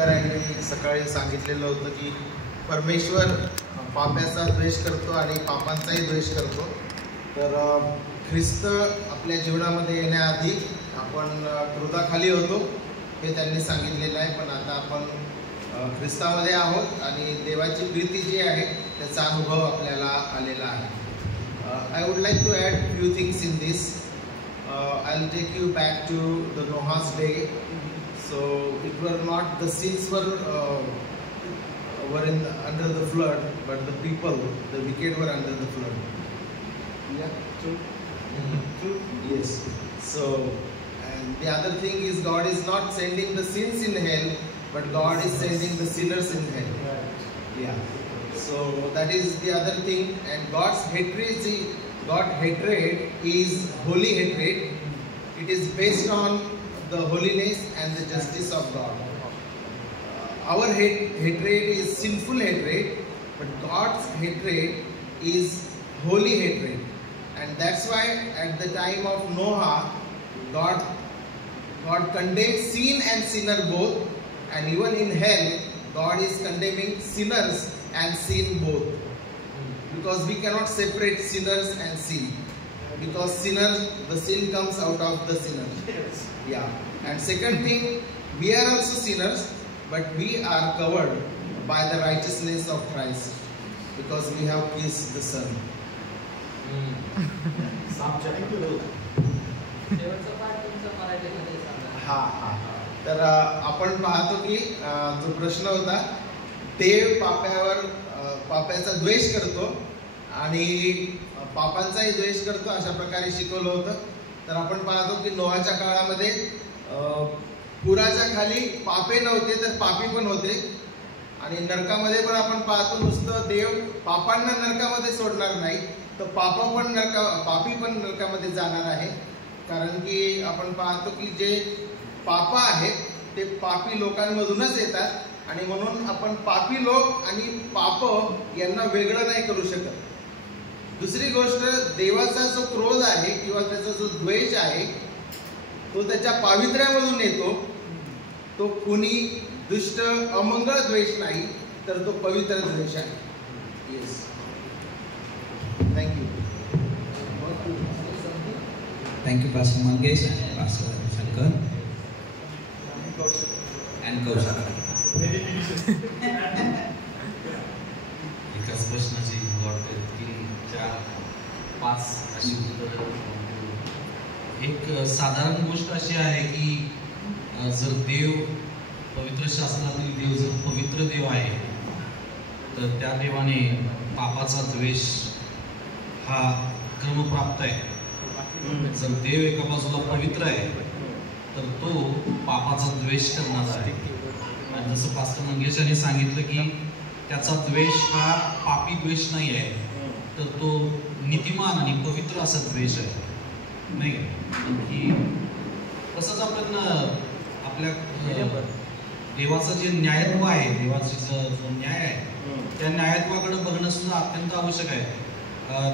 यांनी सकाळी सांगितलेलं होतं की परमेश्वर पाप्याचा द्वेष करतो आणि पापांचाही द्वेष करतो. तर ख्रिस्त आपल्या जीवनामध्ये येण्याआधी आपण क्रोधाखाली होतो हे त्यांनी सांगितलेलं आहे. पण आता आपण ख्रिस्तामध्ये आहोत आणि देवाची प्रीती जी आहे त्याचा अनुभव आपल्याला आलेला आहे. I would like to add few things in this. I will take you back to the Noah's day. So it were not the sins were under the flood, but the people, the wicked were under the flood. Yeah, true. True. Yes. So, and the other thing is God is not sending the sins in hell, but God is sending the sinners in hell. Yeah. So that is the other thing. And God's hatred is holy hatred. It is based on the holiness and the justice of God. Our hatred is sinful hatred, but God's hatred is holy hatred. And that's why at the time of Noah, God condemned sin and sinner both, and even in hell, God is condemning sinners and sin both. Because we cannot separate sinners and sin. Because the sin comes out of the sinner. Yes. Yeah. And second thing, we are also sinners, but we are covered by the righteousness of Christ because we have kissed the Son. तर आपण पाहतो की जो प्रश्न होता, देव पाप्याचा द्वेष करतो आणि पापांचाही द्वेष करतो अशा प्रकारे शिकवलं होतं. तर आपण पाहतो की नोहाच्या काळामध्ये पुराच्या खाली पापे नव्हते तर पापी पण होते. आणि नरकामध्ये पण आपण पाहतो नुसतं देव पापांना नरकामध्ये सोडणार नाही, तर पापी पण नरकामध्ये जाणार आहे. कारण की आपण पाहतो की जे पाप आहेत ते पापी लोकांमधूनच येतात आणि म्हणून आपण पापी लोक आणि पाप यांना वेगळं नाही करू शकत. दुसरी गोष्ट, देवाचा जो क्रोध आहे किंवा त्याचा जो द्वेष आहे तो त्याच्या पावित्र्यामधून येतो. तो कुणी दुष्ट अमंगळ द्वेष नाही, तर तो पवित्र द्वेष आहे. Yes, thank you. Thank you pastor Mangesh, pastor Shankar and Kaushal. एकाच प्रश्नाची पाच अशी उत्तरं. एक साधारण गोष्ट अशी आहे की जर देव पवित्र शास्त्रातील देव जर पवित्र देव आहे तर त्या देवाने पापाचा द्वेष हा क्रमप्राप्त आहे. जर देव एका बाजूला पवित्र आहे तर तो पापाचा द्वेष करणारा आहे. आणि जसं पास्टर मंगेश यांनी सांगितलं की त्याचा द्वेष हा पापी द्वेष नाही आहे, तर तो नीतिमान आणि पवित्र असा द्वेष आहे. नाही की तसंच आपण आपल्या देवाचं जे न्यायत्व आहे, देवाचा जो न्याय आहे त्या न्यायत्वाकडे बघणं सुद्धा अत्यंत आवश्यक आहे.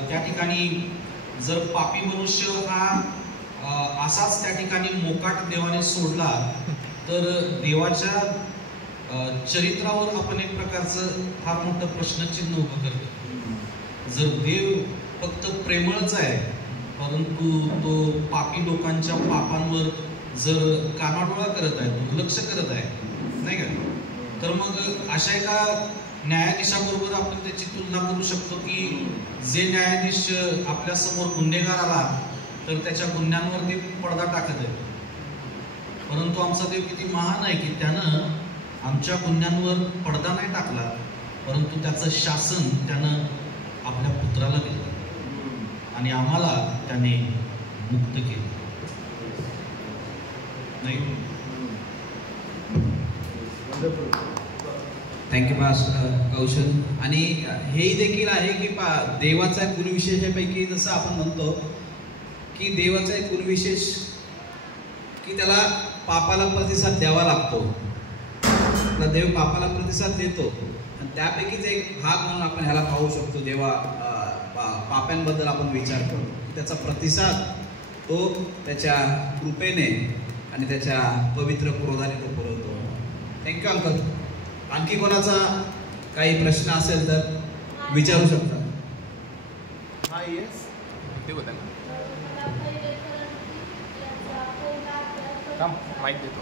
त्या ठिकाणी जर पापी मनुष्य हा असाच त्या ठिकाणी मोकाट देवाने सोडला तर देवाच्या चरित्रावर आपण एक प्रकारचं फार मोठं प्रश्नचिन्ह उभं करतो. जर देव फक्त प्रेमळच आहे परंतु तो पापी लोकांच्या पापांवर जर कानाडोळा करत आहे, दुर्लक्ष करत आहे, नाही का, तर मग अशा एका न्यायाधीशाबरोबर आपण त्याची तुलना करू शकतो की जे न्यायाधीश आपल्या समोर गुन्हेगार आला तर त्याच्या गुन्ह्यांवरती पडदा टाकत आहे. परंतु आमचा देव किती महान आहे की त्यानं आमच्या गुन्ह्यांवर पडदा नाही टाकला, परंतु त्याचं शासन त्यानं आपल्या पुत्राला दिलं आणि आम्हाला त्याने मुक्त केलं. नाही. थँक्यू पास्टर कौशल. आणि हेही देखील आहे की देवाचा गुणविशेषापैकी जसं आपण म्हणतो की देवाचा एक गुणविशेष की त्याला पापाला प्रतिसाद द्यावा लागतो. देव पापाला प्रतिसाद देतो आणि त्यापैकीच एक भाग म्हणून आपण ह्याला पाहू शकतो. जेव्हा पाप्यांबद्दल आपण विचार करतो त्याचा प्रतिसाद तो त्याच्या कृपेने आणि त्याच्या पवित्र क्रोधाने तो पुरवतो. Thank you uncle. आणखी कोणाचा काही प्रश्न असेल तर विचारू शकता. हा येस ते होतं ना. थांब माईक देतो.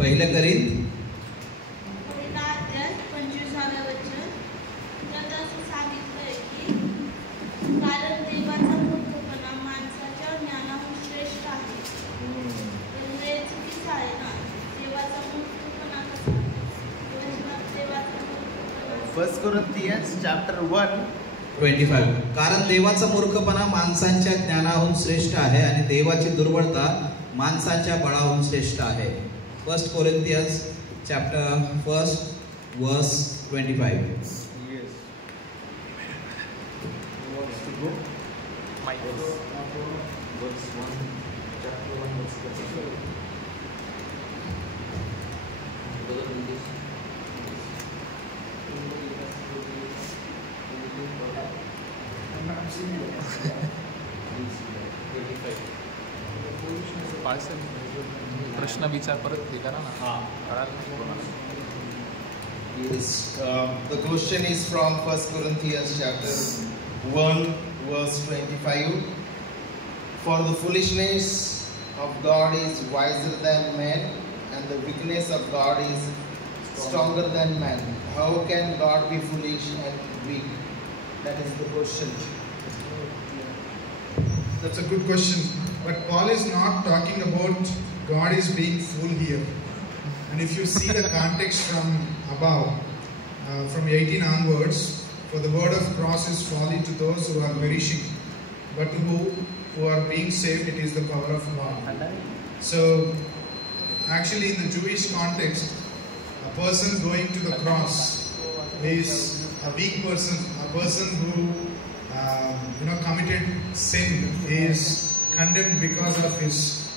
पहिलं करीन 25 वचन त्यात असं सांगितलंय की कारण देवाचा मूर्खपणा माणसाच्या ज्ञानाहून श्रेष्ठ आहे. तर हे चुकीचं आहे ना. देवाचा मूर्खपणा कसा? देवाचा मूर्खपणा 1 Corinthians chapter 1 कारण देवाचा मूर्खपणा माणसांच्या ज्ञानाहून श्रेष्ठ आहे आणि देवाची दुर्बळता माणसाच्या बळाहून श्रेष्ठ आहे. 1 Corinthians chapter 1 verse 25. Yes. Who wants to go? Mike. Verse 1, chapter 1, verse 25. Brother Nitish. प्रश्न विचार परत हे करा ना. हा. कळालं नाही कोणाला. Yes. The question is from 1 Corinthians chapter 1 verse 25. For the foolishness of God is wiser than man, and the weakness of God is stronger than man. How can God be foolish and weak? That is the question. That's a good question. But Paul is not talking about God is being fool here. And if you see the context from above, from 18 onwards, for the word of cross is folly to those who are perishing, but who are being saved, it is the power of God. So, actually in the Jewish context, a person going to the cross is a weak person, a person who committed sin, is condemned because of his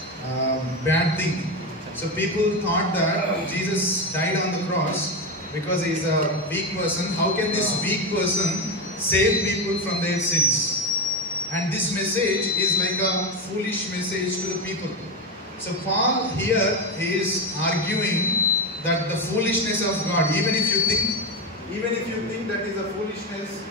bad thing. So people thought that Jesus died on the cross because he is a weak person. How can this weak person save people from their sins? And this message is like a foolish message to the people. So Paul here is arguing that the foolishness of God, even if you think that is a foolishness,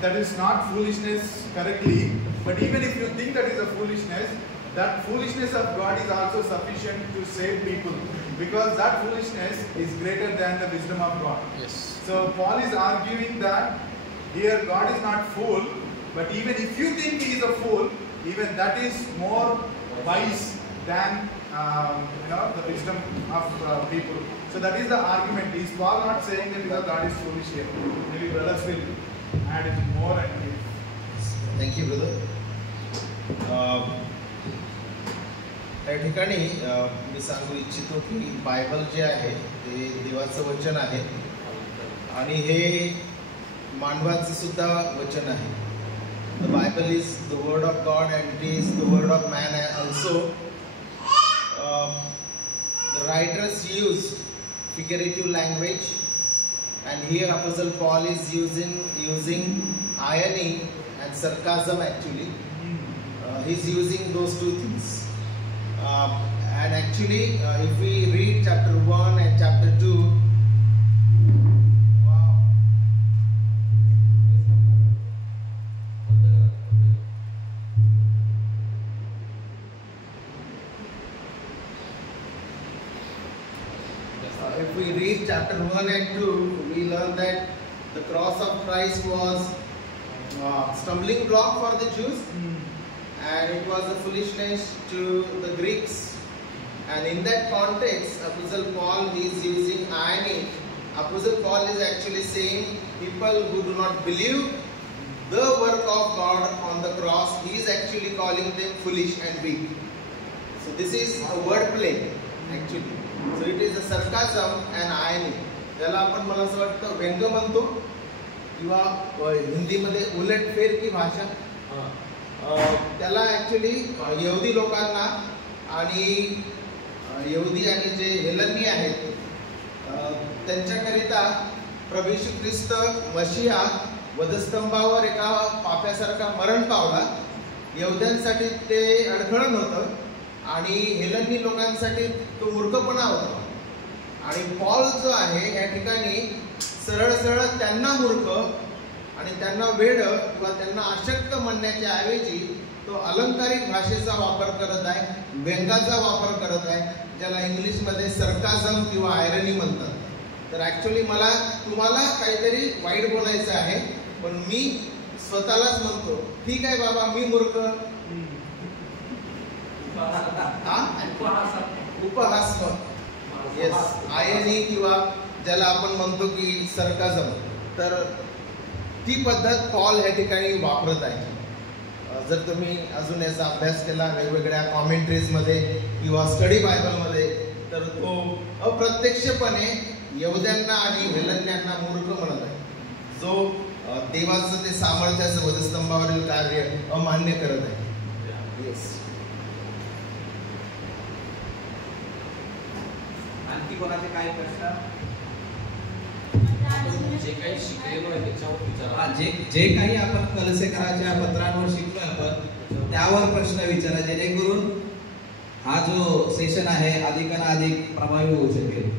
that is not foolishness correctly, but even if you think that is a foolishness, that foolishness of God is also sufficient to save people, because that foolishness is greater than the wisdom of God. Yes. So Paul is arguing that here God is not fool, but even if you think he is a fool, even that is more wise than the wisdom of people. So that is the argument. Is Paul not saying that God is foolish here? Maybe brothers will add it more and give. Thank you, brother. त्या ठिकाणी मी सांगू इच्छितो की Bible जे आहे ते देवाचं वचन आहे आणि हे मानवाचं सुद्धा वचन आहे. The Bible is the word of God and it is the word of man also. The writers use figurative language, and here Apostle Paul is using irony and sarcasm actually. He's using those two things. And actually, if we read chapter 1 and chapter 2, if we read chapter 1 and 2, we learn that the cross of Christ was stumbling block for the Jews. And it was a foolishness to the Greeks. And in that context, Apostle Paul is using irony. Apostle Paul is actually saying people who do not believe the work of God on the cross, he is actually calling them foolish and weak. So this is a wordplay actually. So it is a sarcasm and irony. त्याला आपण मला असं वाटतं व्यंग म्हणतो किंवा हिंदीमध्ये उलटफेर की भाषा. त्याला ॲक्च्युली यहुदी लोकांना आणि यहुदी आणि जे हेलनी आहेत त्यांच्याकरिता प्रभू येशू ख्रिस्त मशिहा वधस्तंभावर एका पाप्यासारखा मरण पावला. यहुद्यांसाठी ते अडखळण होतं आणि हेलनी लोकांसाठी तो मूर्खपणा होता. आणि पॉल जो आहे या ठिकाणी सरळ सरळ त्यांना मूर्ख आणि त्यांना वेड किंवा त्यांना अशक्त म्हणण्याच्या ऐवजी तो अलंकारिक भाषेचा वापर करत आहे, व्यंगाचा वापर करत आहे, ज्याला इंग्लिशमध्ये सरकाझम किंवा आयरनी म्हणतात. तर ॲक्च्युली मला तुम्हाला काहीतरी वाईट बोलायचं आहे, पण मी स्वतःलाच म्हणतो ठीक आहे बाबा, मी मूर्ख. उपहासात्मक, येस, आयरनी किंवा ज्याला आपण म्हणतो की सरकाझम. तर ती पद्धत पॉल ह्या ठिकाणी वापरत आहे. जर तुम्ही अजून याचा अभ्यास केला वेगवेगळ्या कॉमेंट्रीजमध्ये किंवा स्टडी बायबलमध्ये, तर तो अप्रत्यक्षपणे यहुद्यांना आणि हेलन्यांना मूर्ख म्हणत आहे, जो देवाचं ते सामर्थ्याचं वधस्तंभावरील कार्य अमान्य करत आहे. येस. आणखी कोणाचे काय प्रश्न? जे काही शिकलेलो आहे त्याच्यावर विचारा. जे काही आपण कलसेकराच्या पत्रांवर शिकलोय आपण त्यावर प्रश्न विचारा, जेणेकरून हा जो सेशन आहे अधिकाधिक प्रभावी होऊ शकेल.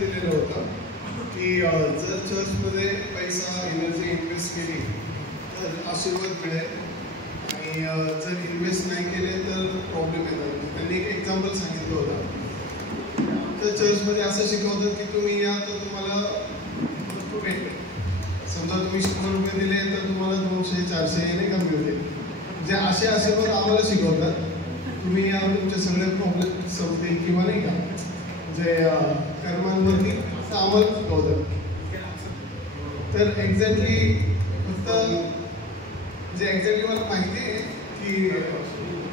दिलेलं होतं की जर चर्चमध्ये पैसा एनर्जी इन्व्हेस्ट केली तर आशीर्वाद मिळेल आणि जर इन्व्हेस्ट नाही केले तर प्रॉब्लेम येतात. त्यांनी एक एक्झाम्पल सांगितलं होतं. तर चर्चमध्ये असं शिकवतात की तुम्ही या तर तुम्हाला भरपूर भेटेल. समजा तुम्ही 100 रुपये दिले तर तुम्हाला 200-400 नाही का मिळतील. जे असे आशीर्वाद आम्हाला शिकवतात. तुम्ही या तुमचे सगळे प्रॉब्लेम संपतील किंवा नाही का जे कर्मांवरती आम्हाला शिकवतात. तर एक्झॅक्टली फक्त जे एक्झॅक्टली मला माहिती आहे की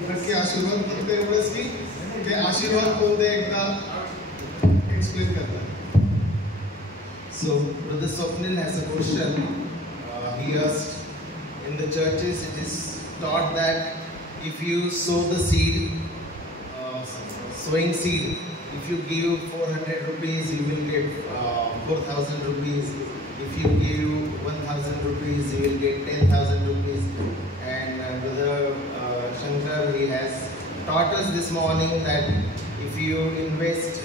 नक्की आशीर्वाद फक्त एवढंच की ते आशीर्वाद कोणते एकदा एक्सप्लेन करतात. So, Brother Swapnil has a question. He asked, in the churches it is taught that if you sow the seed, sowing seed, if you give 400 rupees, you will get 4,000 rupees. If you give 1,000 rupees, you will get 10,000 rupees. And Brother Shankar, he has taught us this morning that if you invest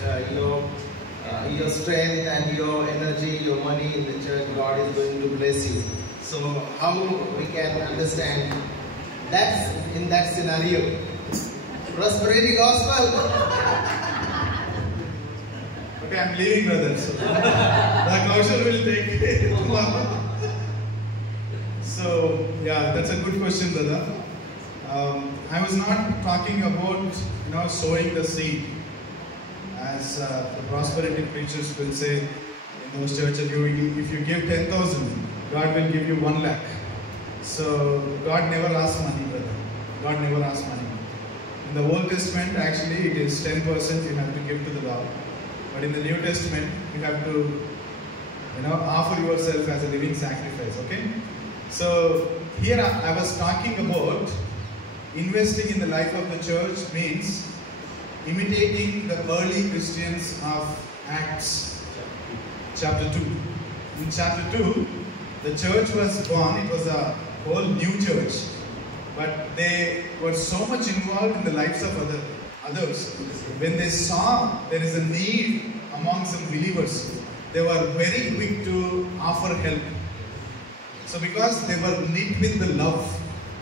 your strength and your energy, your money in the church, God is going to bless you. So how we can understand that's in that scenario? Prosperity gospel. Okay, I'm leaving, brother. So the Kaushal will take it. So yeah, that's a good question, brother. I was not talking about sowing the seed. As the prosperity preachers will say in those churches, if you give 10,000, God will give you 1 lakh. So God never asks money, brother. God never asks money. In the Old Testament, actually, it is 10% you have to give to the Lord. But in the New Testament, you have to, offer yourself as a living sacrifice. Okay. So here I was talking about investing in the life of the church means imitating the early Christians of Acts chapter 2. In chapter 2, the church was born. It was a whole new church, but they were so much involved in the lives of others. When they saw there is a need among some believers, they were very quick to offer help. So because they were knit with the love,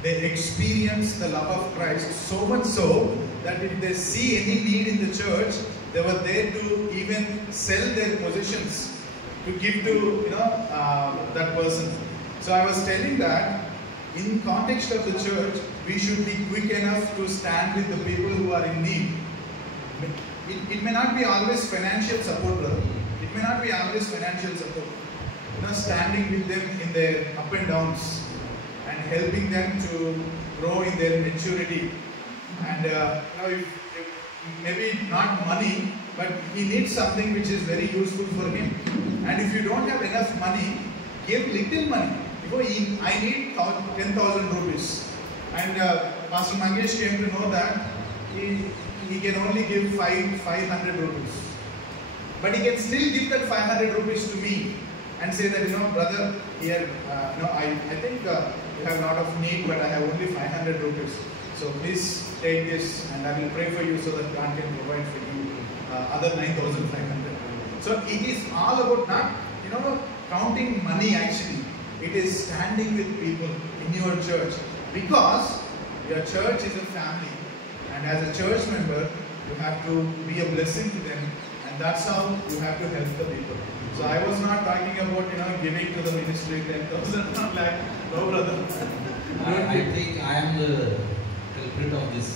they experienced the love of Christ so much so that if they see any need in the church, they were there to even sell their possessions to give to that person. So I was telling that in context of the church, we should be quick enough to stand with the people who are in need. It may not be always financial support, brother. It may not be always financial support. Standing with them in their up and downs and helping them to grow in their maturity. And if maybe not money, but he needs something which is very useful for him. And if you don't have enough money, give little money. I need 10,000 rupees. And Pastor Mangesh came to know that he can only give 500 rupees. But he can still give that 500 rupees to me and say that, brother, here, I think you have a lot of need, but I have only 500 rupees. So please take this and I will pray for you so that God can provide for you other 9,500. So it is all about not, counting money actually. It is standing with people in your church, because your church is a family, and as a church member, you have to be a blessing to them, and that's how you have to help the people. So I was not talking about giving to the ministry 10,000, not like, no brother. I think I am the culprit of this,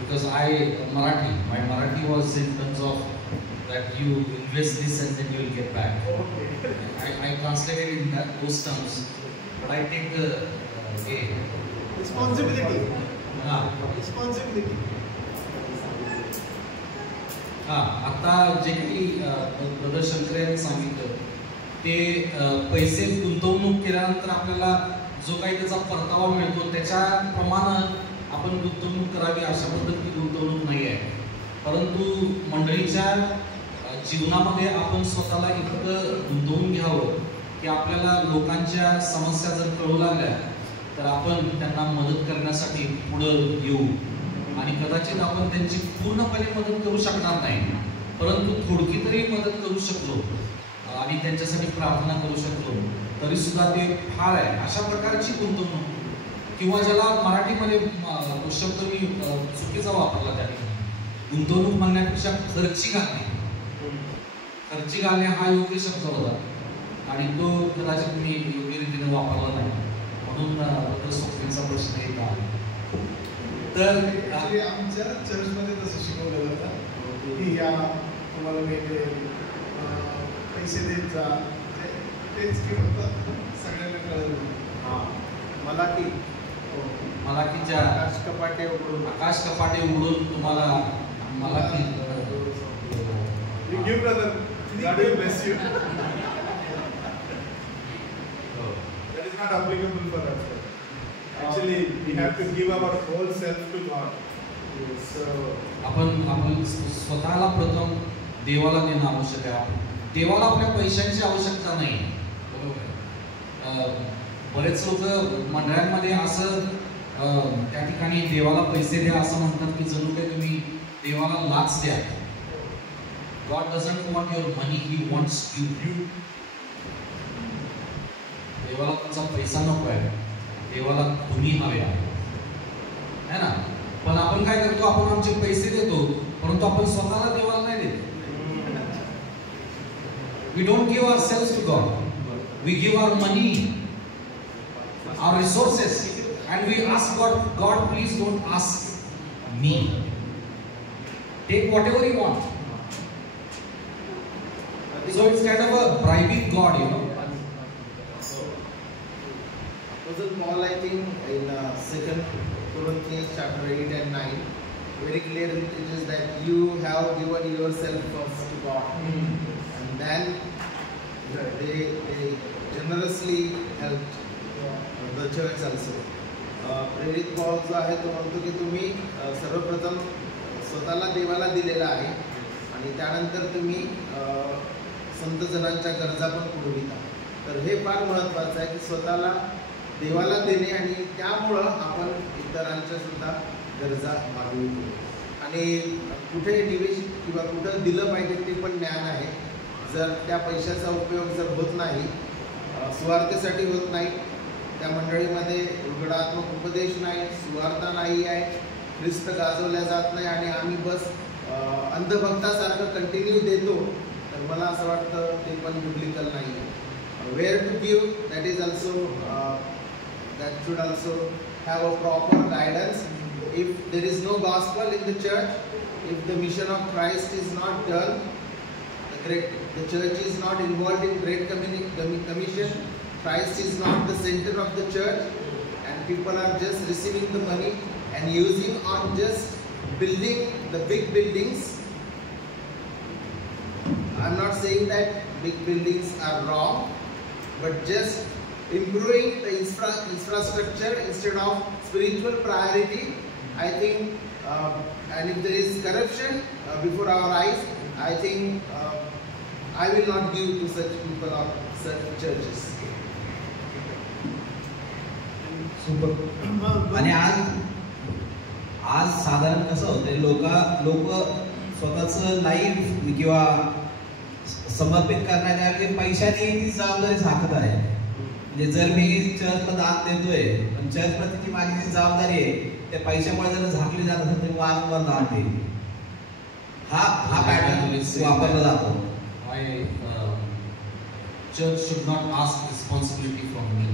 because my Marathi was in terms of that you invest this and then you will get back. Okay. I translated in those terms, but I take the Responsibility. Responsibility. आता जे काही brother Shankar यांनी सांगितलं ते पैसे गुंतवणूक केल्यानंतर आपल्याला जो काही त्याचा परतावा मिळतो त्याच्याप्रमाणे आपण गुंतवणूक करावी अशा पद्धतीची गुंतवणूक नाही आहे. परंतु मंडळीच्या जीवनामध्ये आपण स्वतःला इतकं गुंतवून घ्यावं की आपल्याला लोकांच्या समस्या जर कळू लागल्या तर आपण त्यांना मदत करण्यासाठी पुढे येऊ. आणि कदाचित आपण त्यांची पूर्णपणे मदत करू शकणार नाही, परंतु थोडकी तरी मदत करू शकलो आणि त्यांच्यासाठी प्रार्थना करू शकलो तरी सुद्धा ते फार आहे. अशा प्रकारची गुंतवणूक, किंवा ज्याला मराठीमध्ये शब्द मी चुकीचा वापरला त्या ठिकाणी, गुंतवणूक म्हणण्यापेक्षा खर्ची घालणे हा योग्य शब्द होता आणि तो कदाचित मी योग्य रीतीने वापरला नाही, म्हणून स्वप्नीचा प्रश्न येत आहे. तर आमच्या चर्चमध्ये तसं शिकवलं जातं की या तुम्हाला वेगळे पैसे देत जा, तेच की फक्त सगळ्यांना कळलं. मराठीच्या आकाश कपाटे उघडून तुम्हाला Marathi give brother, God will bless you. That is not applicable for us. Actually, we have to give our whole self to God. So, आपण स्वतःला प्रथम देवाला देणं आवश्यक आहे. देवाला आपल्या पैशांची आवश्यकता नाही. बरेच लोक मंडळांमध्ये असं त्या ठिकाणी देवाला पैसे द्या असं म्हणतात की जणू काही तुम्ही देवाला लाच द्या. God doesn't want your money, He wants you. देवाला तुमचा पैसा नको आहे, देवाला तुम्ही हवे आहे ना. पण आपण काय करतो, आपण आमचे पैसे देतो परंतु आपण स्वतःला देवाला नाही देत. We don't give ourselves to God. We give our money, our resources, and we ask God, please don't ask me. Take whatever you want. So it's kind of a bribing God, Apostle Paul, I think in 2 Corinthians chapter 8 and 9, very clearly teaches that you have given yourself first to God, and then they generously helped the church also. प्रेरित Paul जो आहे तो म्हणतो की तुम्ही सर्वप्रथम स्वतःला देवाला दिलेला आहे आणि त्यानंतर तुम्ही संत जनांच्या गरजा पण पुरविता. तर हे फार महत्त्वाचं आहे की स्वतःला देवाला देणे आणि त्यामुळं आपण इतरांच्या सुद्धा गरजा भागवितो. आणि कुठे निवेश किंवा कुठं दिलं पाहिजे ते पण ज्ञान आहे. जर त्या पैशाचा उपयोग जर होत नाही, स्वार्थासाठी होत नाही, त्या मंडळीमध्ये उघडात्मक उपदेश नाही, सुवार्ता नाही आहे, ख्रिस्त गाजवल्या जात नाही आणि आम्ही बस अंधभक्तासारखं कंटिन्यू देतो, तर मला असं वाटतं ते पण बिब्लिकल नाही आहे. Where to give, that is also that should also have a proper guidance. If there is no gospel in the church, if the mission of Christ is not done, the church is not involved in Great Commission, Christ is not the center of the church, and people are just receiving the money and using on just building the big buildings, I'm not saying that big buildings are wrong, but just improving the infrastructure instead of spiritual priority, I think, and if there is corruption before our eyes, I think I will not give to such people or such churches. Super. आणि आज साधारण कसं होतंय, लोक स्वतःच life किंवा समर्पित करण्याच्या ऐवजी पैशाने ती जबाबदारी झाकत आहे. म्हणजे जर मी चर्चला दान देतोय पण चर्च प्रती माझी जी जबाबदारी आहे त्या पैशामुळे जर झाकली जात असेल तर वारंवार दान देईल. हा पॅटर्न वापरला जातो. Church should not ask responsibility from me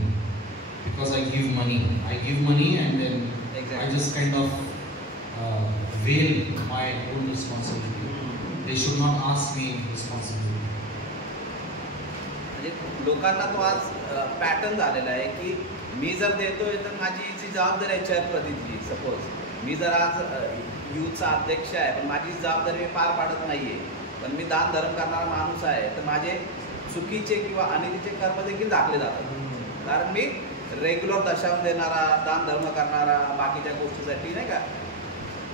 because I give money. I give money and then I just kind of veil my own responsibility. They should not ask me responsibility. म्हणजे लोकांना तो आज pattern झालेला आहे की मी जर देतोय तर माझी जी जबाबदारी आहे चर्च प्रतिची, सपोज मी जर आज युथचा अध्यक्ष आहे पण माझी जबाबदारी मी पार पाडत नाहीये, पण मी दान धर्म करणारा माणूस आहे, तर माझे चुकीचे किंवा अनितीचे कर्म देखील दाखले जातात. कारण मी रेग्युलर दशांश देणारा, दान धर्म करणारा, बाकीच्या गोष्टीसाठी नाही का,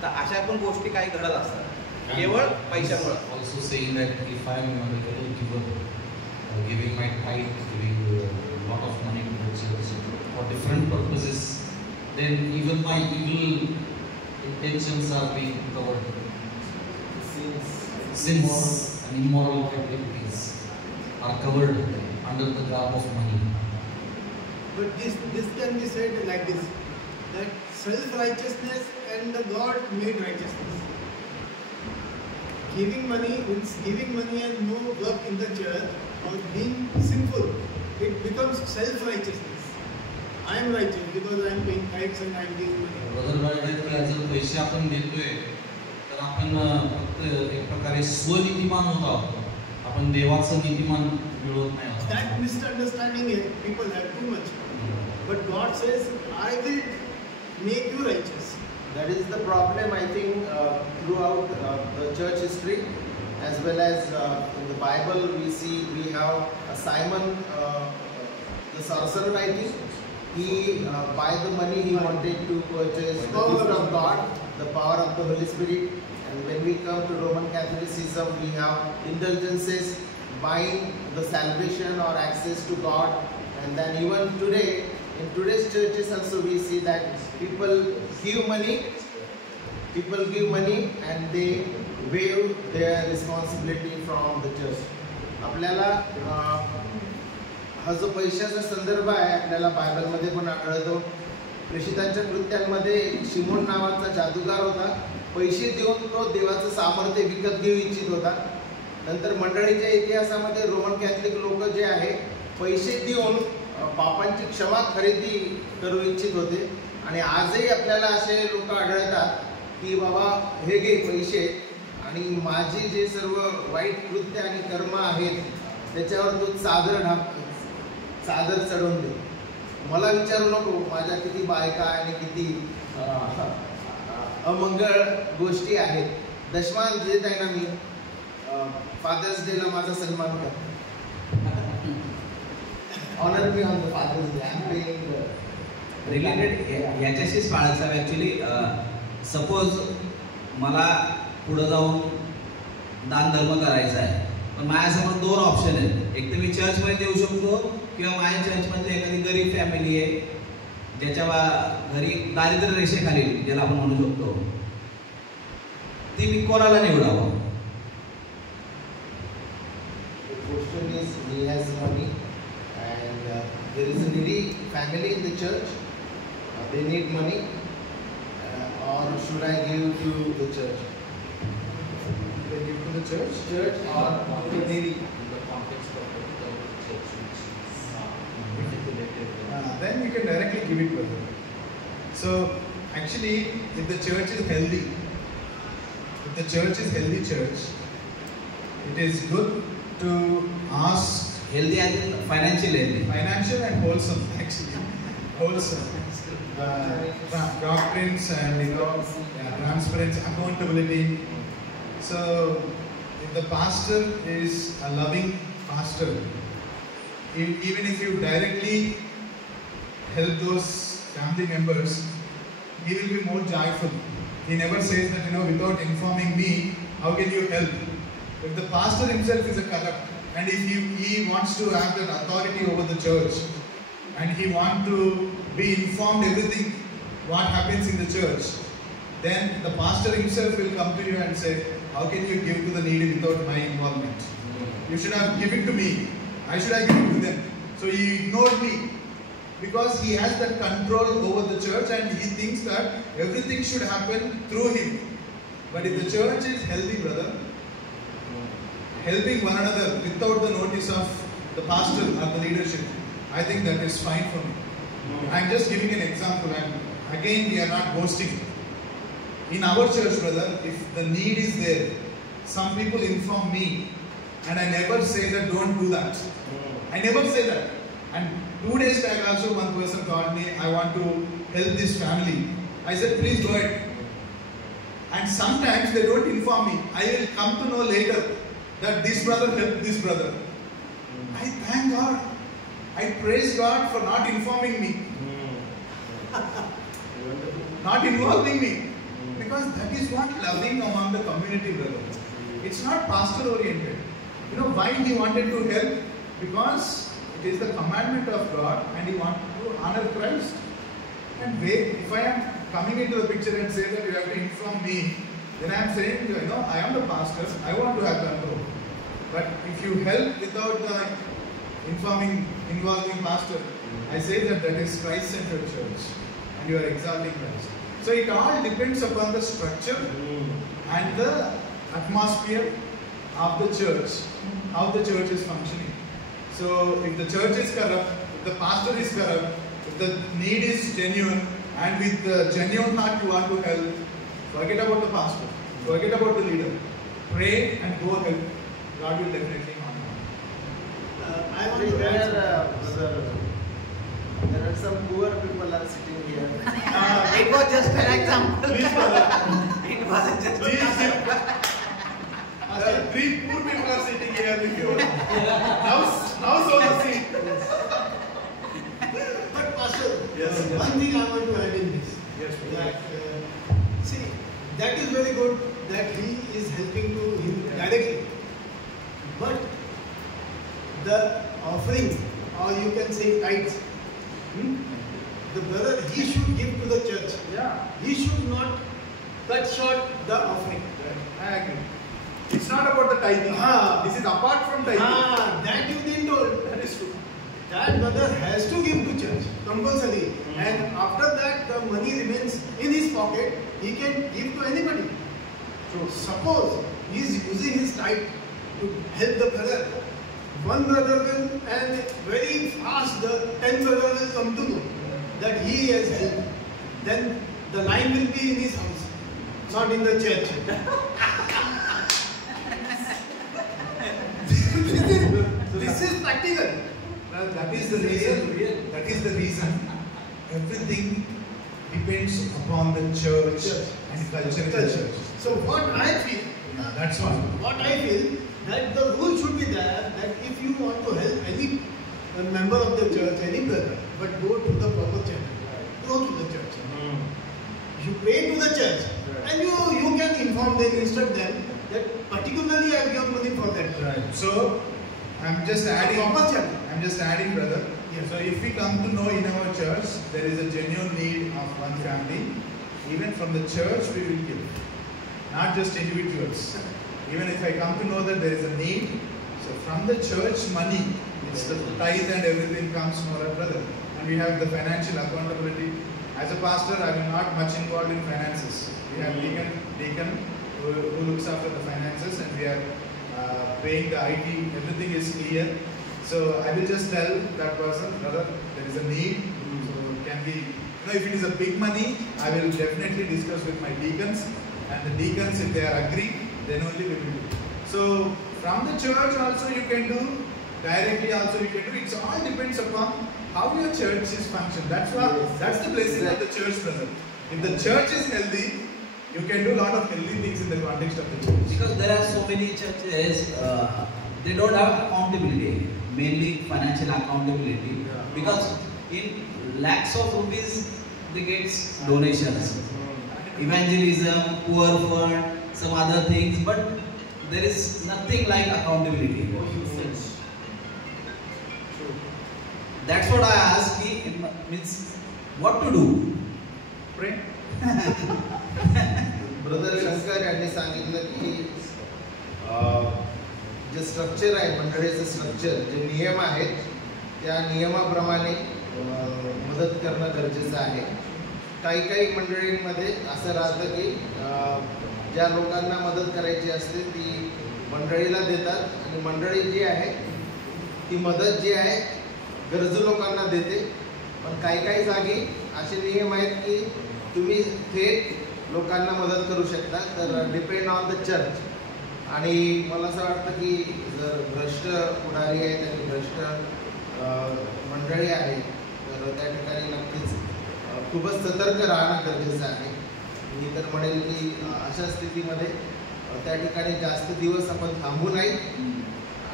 तर अशा पण गोष्टी काही घडत असतात केवळ पैशामुळे. Also saying that if I am a regular giver, giving my tithe, giving a lot of money to the church for different purposes, then even my evil intentions are being covered. Sins and immoral activities are covered under the garb of money. But this can be said like this, that self-righteousness and the God made righteousness. Giving money means giving money and no work in the church or being sinful, it becomes self-righteousness. I am righteous because I am paying tithes and I am giving money. Brother म्हणतात जर पैसे आपण देतोय तर आपण फक्त एक प्रकारे स्वनीतिमान होत आहोत, आपण देवाचं नीतिमान मिळवत नाही आहोत. That misunderstanding people have too much. But God says, I will make you righteous. That is the problem, I think, throughout the church history, as well as in the Bible. We have Simon, the sorcerer, I think. He, by the money, he wanted to purchase the gift of God, the power of the Holy Spirit. And when we come to Roman Catholicism, we have indulgences, buying the salvation or access to God. And then even today, in today's churches also we see that people give money and they waive their responsibility from the church. आपल्याला हा जो पैशाचा संदर्भ आहे आपल्याला बायबलमध्ये पण आढळतो. प्रेषितांच्या कृत्यांमध्ये शिमोन नावाचा जादूगार होता. पैसे देऊन तो देवाचं सामर्थ्य विकत घेऊ इच्छित होता. नंतर मंडळीच्या इतिहासामध्ये रोमन कॅथलिक लोक जे आहे पैसे देऊन पापांची क्षमा खरेदी करू इच्छित होते. आणि आजही आपल्याला असे लोक आढळतात की बाबा हे घे पैसे आणि माझे जे सर्व वाईट कृत्य आणि कर्म आहेत त्याच्यावर तू चादर चढवून दे. मला विचारू नको माझ्या किती बायका आणि किती अमंगळ गोष्टी आहेत. दशमान देत आहे ना मी, फादर्स डेला माझा सन्मान कर. Honour me on the father's day. I am paying related याच्याशीच पाळायचं ॲक्च्युली. सपोज मला पुढं जाऊन दान धर्म करायचा आहे, पण माझ्यासमोर दोन ऑप्शन आहेत. एक तर मी चर्चमध्ये देऊ शकतो किंवा माझ्या चर्चमध्ये एखादी गरीब फॅमिली आहे ज्याच्या घरी दारिद्र्य रेषेखाली, ज्याला आपण म्हणू शकतो, ती मी कोणाला निवडावं? question is he has money and there is a needy family in the church, they need money, or should I give to the church? They give to the church? Church or the needy? In the context of the church, Then you can directly give it to them. So actually, if the church is healthy, church, it is good to ask. Healthy and financial healthy. Financial and wholesome, actually. Wholesome. Doctrines and transparency, accountability. So if the pastor is a loving pastor, even if you directly help those family members, he will be more joyful. He never says that, without informing me, how can you help? If the pastor himself is a corrupt, and if he wants to have that authority over the church, and he wants to be informed everything what happens in the church, then the pastor himself will come to you and say, how can you give to the needy without my involvement? You should have given to me. Why should I give it to them? So he ignored me because he has that control over the church and he thinks that everything should happen through him. But if the church is healthy, brother, helping one another without the notice of the pastor or the leadership, I think that is fine for me. I'm just giving an example, and again we are not boasting. In our church, brother, if the need is there, some people inform me, and I never say that don't do that. I never say that. And 2 days back also one person called me, I want to help this family. I said, please go ahead. And sometimes they don't inform me. I will come to know later that this brother helped this brother. I thank God. I praise God for not informing me. Not involving me. Because that is what loving among the community, brother. It's not pastor oriented. You know why he wanted to help? Because it is the commandment of God and he wanted to honor Christ. And wait, if I am coming into the picture and say that you have to inform me, then I am saying, I am the pastor, I want to have control. But if you help without the involving pastor, I say that is Christ-centered church and you are exalting Christ. So it all depends upon the structure and the atmosphere of the church, how the church is functioning. So if the church is corrupt, if the pastor is corrupt, if the need is genuine, and with the genuine heart you want to help, forget about the pastor, forget about the leader. Pray and go help. God will definitely honor. I want to add, brother, there are some poor people are sitting here. It was just an example. Please, brother. It wasn't just Three poor people are sitting here with you. Now so the seat. But Pastor, Yes. one thing I want to add in this. Yes, That, see, that is very good that he is helping to him directly. But the offering, or you can say tithes, the brother, he should give to the church. Yeah. He should not cut short the offering. I agree. It's not about the tithing. This is apart from tithing. That you didn't told. That is true. That brother has to give to church compulsory, and after that the money remains in his pocket. He can give to anybody. So suppose he is using his tithe to help the brother, one brother will, and very fast the 10th brother will come to know that he has helped. Then the line will be in his house, not in the church. This is practical. Well, that is the reason. That is the reason. Everything depends upon the church and culture in the church. So what I feel, That's all. what I feel, that the rule should be there that if you want to help any member of the church, any brother, but go to the proper channel, go to the church. You pray to the church, and you can inform them, instruct them that particularly I give money for that. Right. So I'm just adding. I'm just adding, brother. Yes. So if we come to know in our church there is a genuine need of one family, even from the church we will give, not just individuals. Even if I come to know that there is a need, so from the church money, it's the tithe and everything comes from our brother, and we have the financial accountability. As a pastor, I am not much involved in finances. We have deacon who looks after the finances, and we are paying the IT. Everything is clear. So I will just tell that person, brother, there is a need. So can we, if it is a big money, I will definitely discuss with my deacons, and the deacons, if they are agree, then only we will do. So from the church also you can do, directly also you can do. It all depends upon how your church is functioning. That's the blessing of the church, brother. If the church is healthy, you can do a lot of healthy things in the context of the church. Because there are so many churches, they don't have accountability, mainly financial accountability. Because in lakhs of rupees, they get donations, evangelism, poor fund, some other things, but there is nothing like accountability. That's what I asked. Means what to do? Pray. Brother Shankar यांनी सांगितलं की जे structure आहे मंडळीचं structure, जे नियम आहेत त्या नियमाप्रमाणे मदत करणं गरजेचं आहे. काही काही मंडळींमध्ये असं राहतं की ज्या लोकांना मदत करायची असते ती मंडळीला देतात आणि मंडळी जी आहे ती मदत जी आहे गरजू लोकांना देते. पण काही काही जागी असे नियम आहेत की तुम्ही थेट लोकांना मदत करू शकता. तर डिपेंड ऑन द चर्च. आणि मला असं वाटतं की जर भ्रष्ट पुढारी आहेत आणि भ्रष्ट मंडळी आहे तर त्या ठिकाणी नक्कीच खूपच सतर्क राहणं गरजेचं आहे. मी तर म्हणेल की अशा स्थितीमध्ये त्या ठिकाणी जास्त दिवस आपण थांबू नये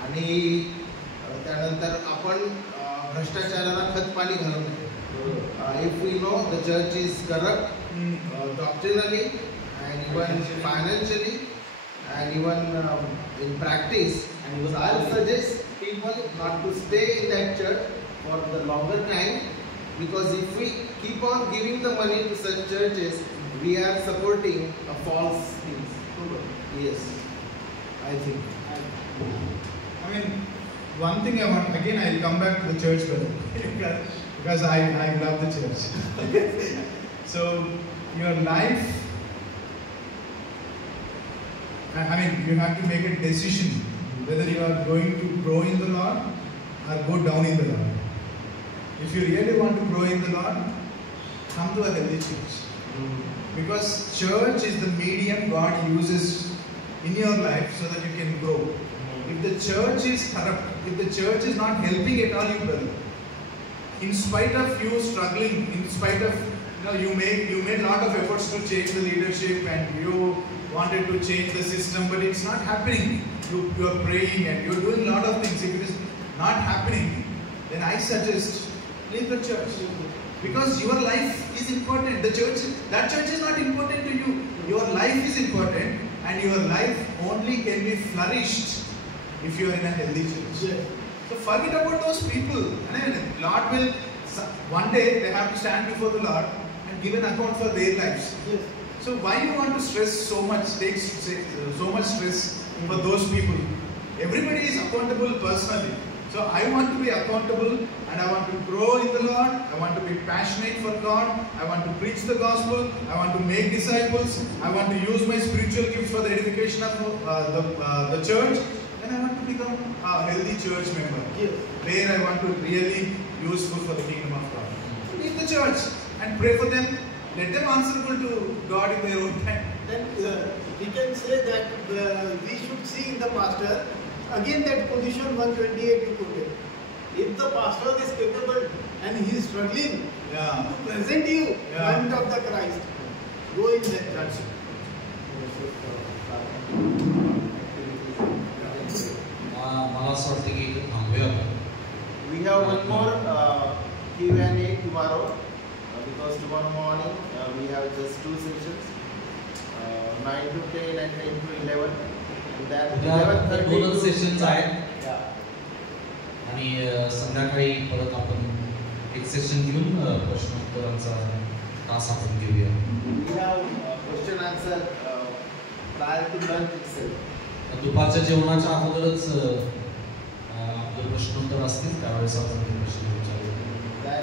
आणि त्यानंतर आपण भ्रष्टाचाराला खतपाणी घालू नये. If we know the church is corrupt doctrinally and even financially and even in practice, and I would suggest people not to stay in that church for the longer time, because if we keep on giving the money to such churches, we are supporting a false things. Yes, I think. I mean, one thing I want, again I'll come back to the church brother, because I love the church. So your life, I mean, you have to make a decision whether you are going to grow in the Lord or go down in the Lord. If you really want to grow in the Lord, come to a healthy church. Because church is the medium God uses in your life so that you can grow. If the church is corrupt, if the church is not helping at all you brother, in spite of you struggling, in spite of you made a lot of efforts to change the leadership and you wanted to change the system, but it's not happening. You are praying and you are doing a lot of things. If it is not happening, then I suggest leave the church, because your life is important. That church is not important to you. Your life is important, and your life only can be flourished if you are in a healthy church. So forget about those people. Lord will one day they have to stand before the Lord and give an account for their lives. So why you want to stress so much, take so much stress for those people? Everybody is accountable personally. So I want to be accountable and I want to grow in the Lord. I want to be passionate for God. I want to preach the gospel. I want to make disciples. I want to use my spiritual gifts for the edification of the church. And I want to become a healthy church member. Where I want to really useful for the kingdom of God. So leave the church and pray for them. Let them answerable to God in their own time. Then we can say that we should see in the pastor again that position 128 you quoted. If the pastor is capable and he is struggling to present you in front of the Christ, go in that church. मला असं वाटतं की इथे थांबूया. We have one more Q&A tomorrow, because tomorrow morning we have just 2 sessions, 9 to 10 and 10 to 11. And then 11:30 दोनच sessions आहेत Yeah. आणि संध्याकाळी परत आपण एक सेशन घेऊन प्रश्नोत्तरांचा तास आपण घेऊया. We have question answer prior to lunch itself. दुपारच्या जेवणाच्या अगोदरच आपले प्रश्नोत्तर असतील, त्यावेळेस आपण ते प्रश्न विचारू.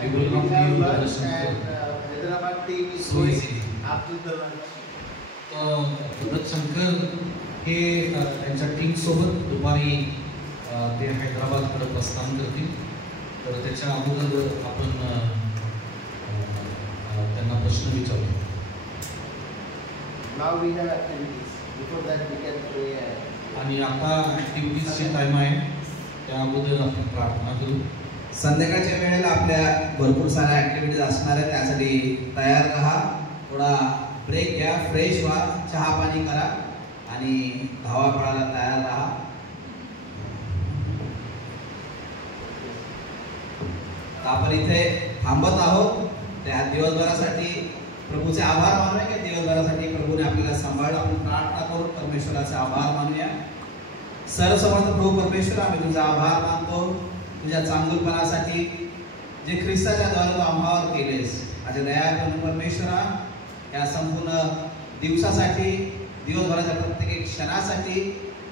We will not have lunch and Hyderabad team is going after the lunch. तर शंकर हे त्यांच्या टीम सोबत दुपारी ते हैदराबादकडे प्रस्थान करतील. तर त्याच्या अगोदर आपण त्यांना प्रश्न विचारू. Now we have activities. Before that we can pray. आणि आता ॲक्टिव्हिटीजचे टाईम आहे, त्या अगोदर आपण प्रार्थना करू. संध्याकाळच्या वेळेला आपल्या भरपूर साऱ्या ॲक्टिव्हिटीज असणार आहेत, त्यासाठी तयार राहा. थोडा ब्रेक घ्या, फ्रेश व्हा, चहा पाणी करा आणि धावापळाला तयार राहा. आपण इथे थांबत आहोत. त्या दिवसभरासाठी प्रभूचे आभार मानूया की दिवसभरासाठी प्रभूने आपल्याला सांभाळलं. आपण प्रार्थना करून परमेश्वराचे आभार मानूया. सर्वसमर्थ प्रभू परमेश्वर, आम्ही तुझा आभार मानतो तुझ्या चांगुलपणासाठी जे ख्रिस्ताच्या द्वारे तू आम्हावर केलेस. आज दयापूर्ण परमेश्वरा, या संपूर्ण दिवसासाठी, दिवसभराच्या प्रत्येक क्षणासाठी,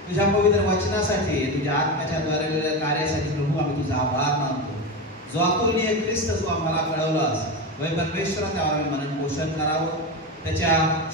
तुझ्या पवित्र वचनासाठी, तुझ्या आत्म्याच्या द्वारे कार्यासाठी प्रभू आम्ही तुझा आभार मानतो. जो अतुलनीय ख्रिस्त तू आम्हाला कळवलास, वै परमेश्वरा, त्यावर आम्ही मनन पोषण करावं, त्याच्या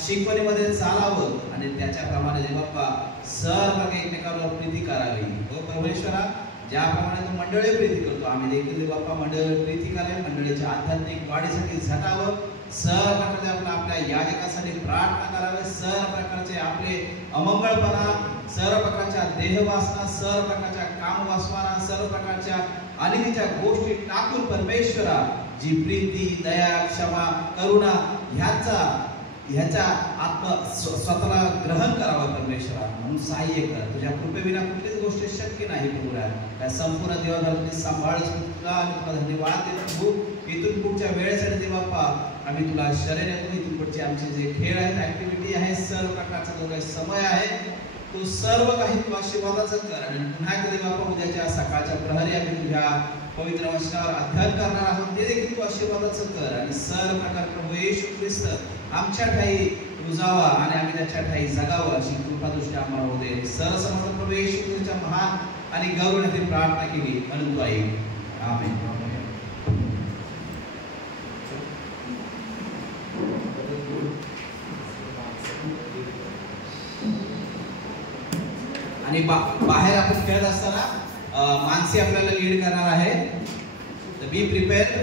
शिकवणीमध्ये चालावं आणि त्याच्याप्रमाणे जे बाप्पा सर्व एकमेकांवर प्रीती करावी. हो परमेश्वरा, ज्याप्रमाणे तू मंडळी प्रीती करतो, आम्ही देखील बाप्पा मंडळी प्रीती करावी, मंडळीच्या आध्यात्मिक वाढीसाठी झटावं. सर्व प्रकारचे आपल्या याजकासाठी प्रार्थना करावे. सर्व प्रकारचे आपले अमंगळपणा, सर्व प्रकारच्या देहवासना, सर्व प्रकारच्या कामवासना, सर्व प्रकारच्या अनितीच्या गोष्टी टाकून परमेश्वरा, जी प्रीती, दया, क्षमा, करुणा ह्याचा आत्म स्वतःला ग्रहण करावं परमेश्वरा. म्हणून सहाय्य कर. तुझ्या कृपेविना कुठलीच गोष्ट शक्य नाही प्रभूया. त्या संपूर्ण दिवसभर सांभाळ तुला आणि तुला धन्यवाद देतो. इथून पुढच्या वेळेसाठी ते बाप्पा आम्ही तुला शरण येतो. इथून पुढचे आमचे जे खेळ आहेत, ऍक्टिव्हिटी आहे, सर्व प्रकारचा जो काही समय आहे, तू सर्व काही तू आशीर्वादाचं कर. आणि पुन्हा कधी बाप्पा उद्याच्या सकाळच्या प्रहरी आम्ही तुझ्या पवित्र वचनावर अध्ययन करणार आहोत, ते देखील तू आशीर्वादाचं कर. आणि सर्व प्रकार प्रभू येशू ख्रिस्त आमच्या ठाई रुजावा आणि आम्ही त्याच्या ठाई जगावं अशी कृपा दृष्टी आम्हाला होऊ दे. सर्वसमर्थ प्रभू येशू ख्रिस्ताच्या महान आणि गौरवाने प्रार्थना केली म्हणून तू ऐक. आमेन. आणि बाहेर आपण खेळत असताना मानसी आपल्याला लीड करणार आहे. तर बी प्रिपेअर.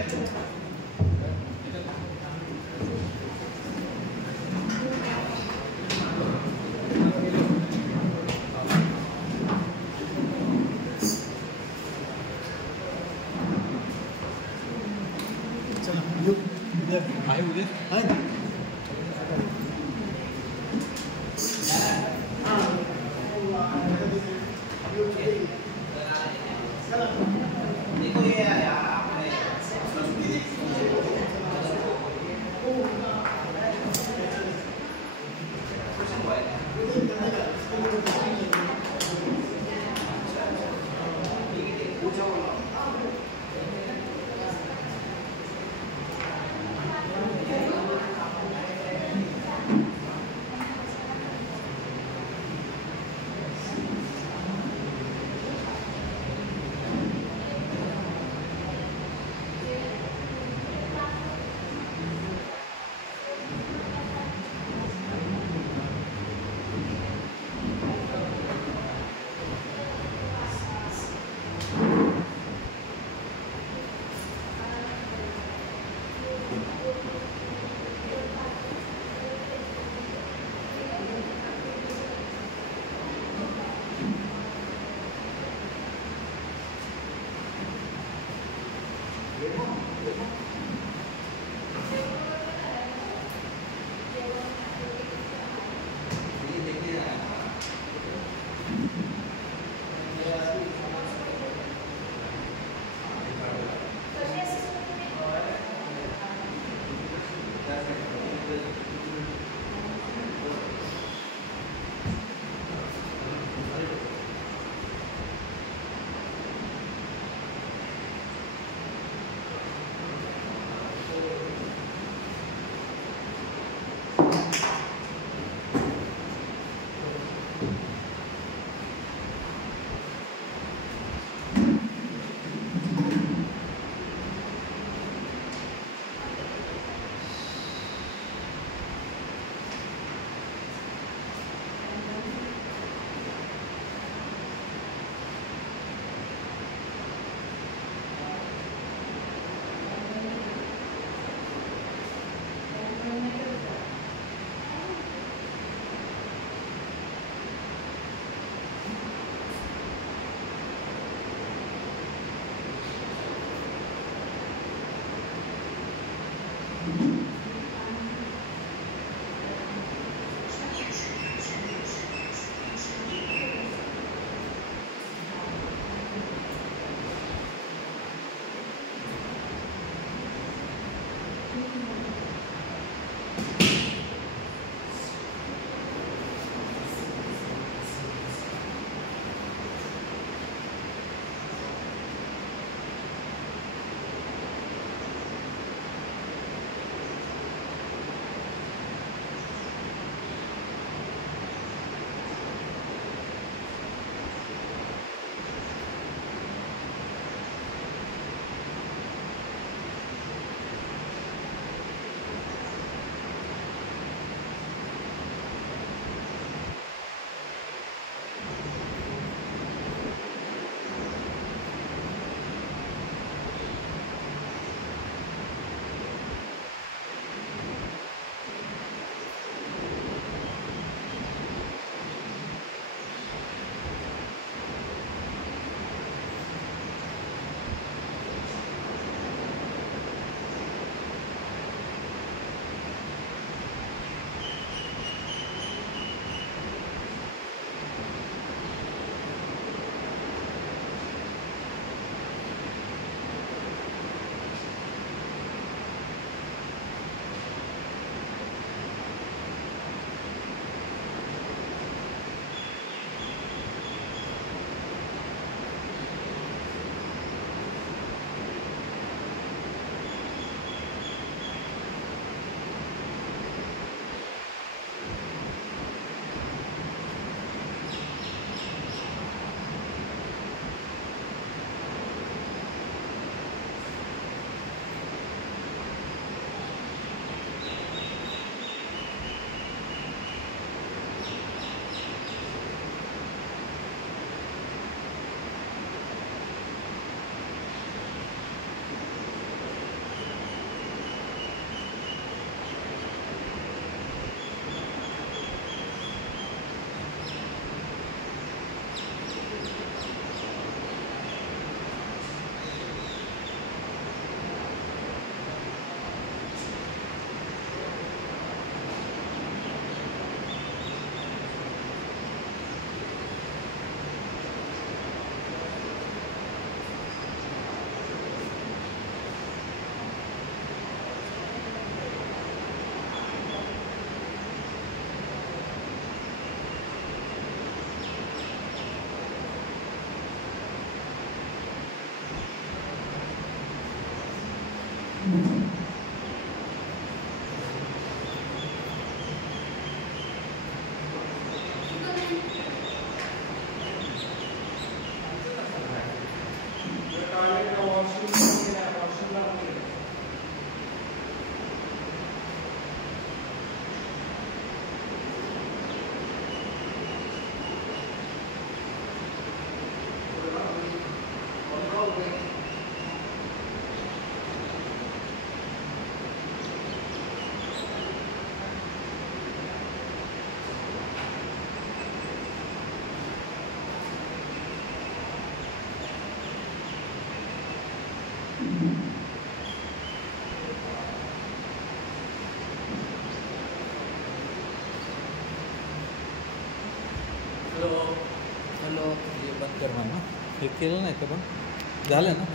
आहे उद्या हॅलो हॅलो हे बंद कर ना हे केलं नाही का पण झालं ना